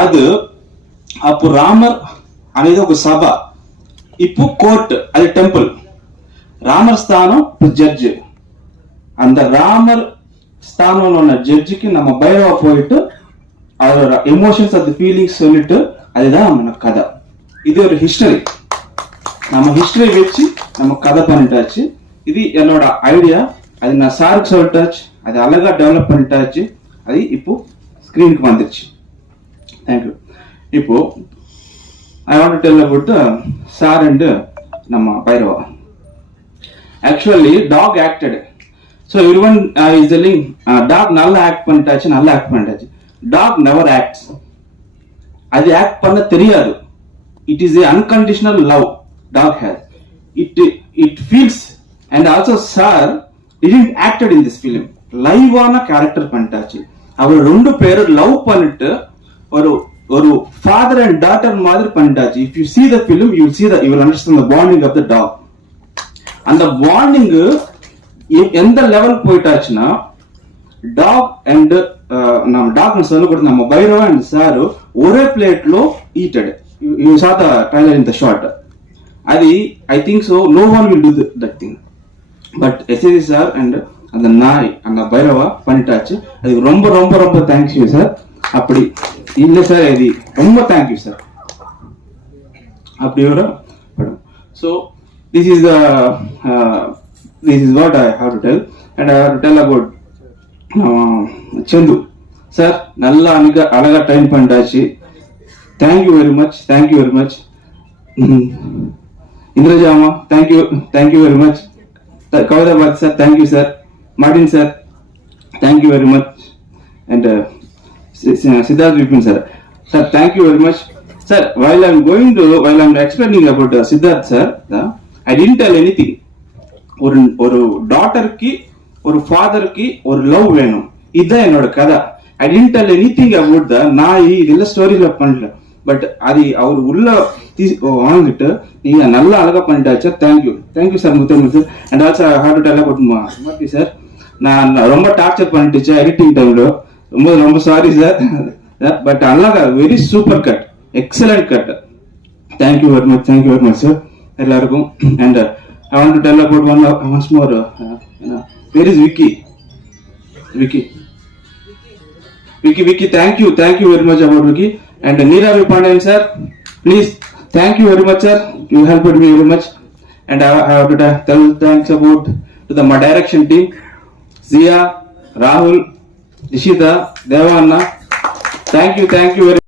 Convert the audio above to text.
అది అప్పుడు రామర్ అనేది ఒక సభ, ఇప్పుడు కోర్ట్, అది టెంపుల్. రామర్ స్థానం ఇప్పుడు జడ్జి. அந்த ராமர் ஸ்தானம்ல உள்ள ஜட்ஜுக்கு நம்ம பைரவா போயிட்டு அதோட எமோஷன்ஸ், அது ஃபீலிங்ஸ் சொல்லிட்டு, அதுதான் நம்ம கதை. இது ஒரு ஹிஸ்டரி. நம்ம ஹிஸ்டரி வச்சு நம்ம கதை பண்ணிட்டாச்சு. இது என்னோட ஐடியா. அது நான் சாருக்கு சொல்லிட்டாச்சு. அது அழகா டெவலப் பண்ணிட்டாச்சு. அது இப்போ ஸ்கிரீனுக்கு வந்துருச்சு. தேங்க்யூ. இப்போ I want to tell about sir and நம்ம Bhairava. Actually dog acted. So everyone is telling dog நல்லா ஆக்ட் பண்ணிட்டாச்சு. Dog never acts. அது ஆக்ட் பண்ண தெரியாது. It is a unconditional love dog has. It feels. And also sir didn't acted in this film. லைவான character பண்ணிட்டாச்சு. அவர் 2 பேரும் love பண்ணிட்டு ஒரு ஃபாதர் அண்ட் டாட்டர் மாதிரி பண்ணிட்டாச்சு. If you see the film, you will understand the bonding of the dog. அந்த bonding எந்த லெவல் போயிட்டாச்சுன்னா, டாக் அண்ட் நம்ம டாக் சொல்ல கூட நம்ம பைரவா அண்ட் சார் ஒரே பிளேட்ல eated. You saw the trailer in the short. அது I think so no one will do that thing. But SAC sir and அந்த நாய் அந்த பைரவா பண்ணிட்டாச்சு. அதுக்கு ரொம்ப ரொம்ப ரொம்ப தேங்க்யூ சார். அப்படி இல்ல சார், இது ரொம்ப தேங்க்யூ சார். அப்படி ஒரு படம். So this is what I have to tell, and I have to tell about Chandu sir. நல்லா அழகா டைம் பண்ணிட்டாச்சு. Thank you very much. இந்திரஜாமா thank you very much. Gauravath sir thank you sir. Martin sir thank you very much. And Siddharth Vipin sir thank you very much. Sir, while I'm explaining about Siddharth sir, I didn't tell anything. ஒரு டாட்டருக்கு ஒரு ஃபாதருக்கு ஒரு love வேணும். இதுதான் என்னோட கதை. I didn't tell anything about the நாய். இதெல்லாம் ஸ்டோரியில பண்ணல. பட் அது அவர் உள்ள வாங்கிட்டு நீங்க நல்லா அழகா பண்ணிட்டாச்சு. Thank you sir Muthu. And also I have to tell about Murthy sir. நான் ரொம்ப டார்ச்சர் பண்ணிட்டுச்சு எடிட்டிங் டைம்ல. ரொம்ப சாரி சார். பட் அழகா very super cut, excellent cut. Thank you very much sir எல்லாருக்கும். And I want to tell about once more. Where is Vicky? Vicky, thank you very much about Vicky. And Neeravi Pandayan sir, please, thank you very much sir. You helped me very much. And I have to tell thanks about to the direction team, Zia, Rahul, Ishita, Devanna. Thank you very much.